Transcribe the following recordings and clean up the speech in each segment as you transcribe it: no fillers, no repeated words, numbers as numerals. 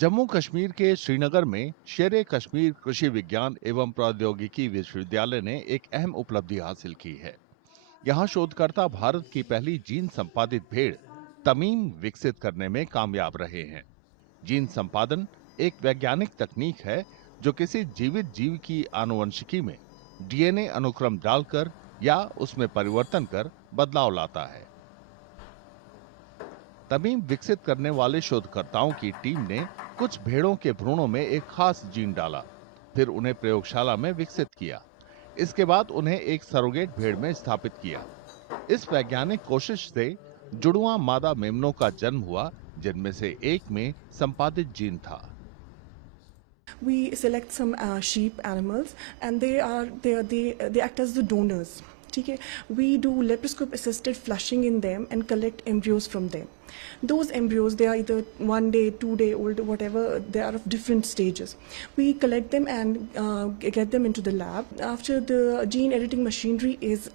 जम्मू कश्मीर के श्रीनगर में शेरे कश्मीर कृषि विज्ञान एवं प्रौद्योगिकी विश्वविद्यालय ने एक अहम उपलब्धि हासिल की है। यहाँ शोधकर्ता भारत की पहली जीन संपादित भेड़ तमीम विकसित करने में कामयाब रहे हैं। जीन संपादन एक वैज्ञानिक तकनीक है जो किसी जीवित जीव की आनुवंशिकी में डीएनए अनुक्रम डालकर या उसमें परिवर्तन कर बदलाव लाता है। तमीम विकसित करने वाले शोधकर्ताओं की टीम ने कुछ भेड़ों के भ्रूणों में एक खास जीन डाला, फिर उन्हें प्रयोगशाला में विकसित किया। इसके बाद उन्हें एक सरोगेट भेड़ में स्थापित किया। इस वैज्ञानिक कोशिश से जुड़वा मादा मेमनों का जन्म हुआ, जिनमें से एक में संपादित जीन था। We select some sheep animals and they act as the donors. ठीक है, we do laparoscope assisted flushing in them and collect embryos from them. Those embryos, they are either 1 day, 2 day old, whatever, they are of different stages. We collect them and get them into the lab. After the gene editing machinery is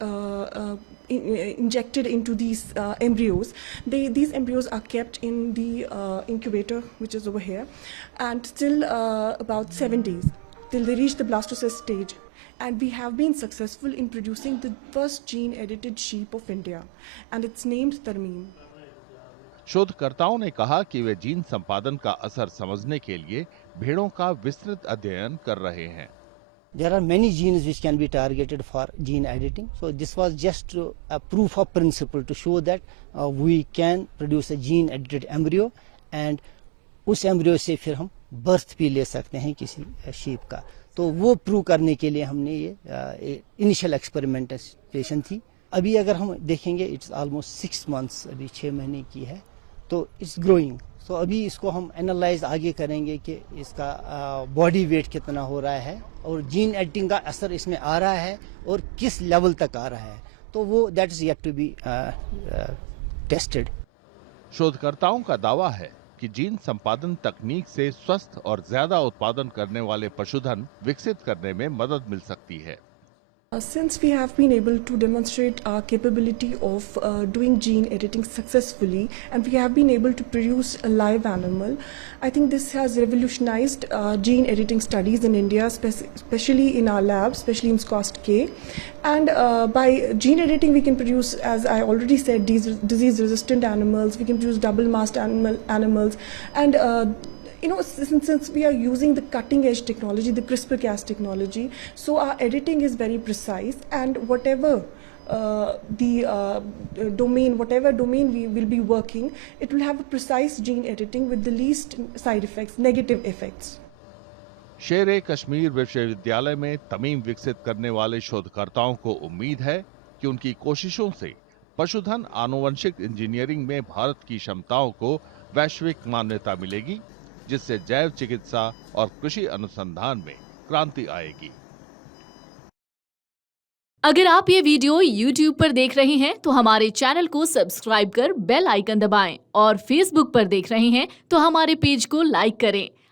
injected into these embryos, these embryos are kept in the incubator, which is over here, and till about 7 days till they reach the blastocyst stage. And we have been successful in producing the first gene edited sheep of India, and it's named Tarmeem. शोधकर्ताओं ने कहा कि वे gene संपादन का असर समझने के लिए भेड़ों का विस्तृत अध्ययन कर रहे हैं। There are many genes which can be targeted for gene editing. So this was just a proof of principle to show that we can produce a gene edited embryo, and उस embryo से फिर हम birth भी ले सकते हैं किसी sheep का। तो वो प्रूव करने के लिए हमने ये इनिशियल एक्सपेरिमेंटेशन थी। अभी अगर हम देखेंगे इट्स ऑलमोस्ट 6 months, अभी 6 महीने की है, तो इट्स ग्रोइंग। तो अभी इसको हम एनालाइज आगे करेंगे कि इसका बॉडी वेट कितना हो रहा है और जीन एडिटिंग का असर इसमें आ रहा है और किस लेवल तक आ रहा है, तो वो that is yet to be tested. शोधकर्ताओं का दावा है कि जीन संपादन तकनीक से स्वस्थ और ज्यादा उत्पादन करने वाले पशुधन विकसित करने में मदद मिल सकती है। Since we have been able to demonstrate our capability of doing gene editing successfully, and we have been able to produce a live animal, I think this has revolutionized gene editing studies in India, especially in our lab, especially in SCOST-K. And by gene editing, we can produce, as I already said, disease-resistant animals. We can produce double-masked animals, and since we are using the cutting edge technology, the CRISPR-Cas technology, so our editing is very precise, and whatever whatever domain we will be working, it will have a precise gene editing with the least side effects, negative effects. शेरे कश्मीर विश्वविद्यालय में तमीम विकसित करने वाले शोधकर्ताओं को उम्मीद है कि उनकी कोशिशों से पशुधन आनुवंशिक इंजीनियरिंग में भारत की क्षमताओं को वैश्विक मान्यता मिलेगी, जिससे जैव चिकित्सा और कृषि अनुसंधान में क्रांति आएगी। अगर आप ये वीडियो YouTube पर देख रहे हैं तो हमारे चैनल को सब्सक्राइब कर बेल आइकन दबाएं, और Facebook पर देख रहे हैं तो हमारे पेज को लाइक करें।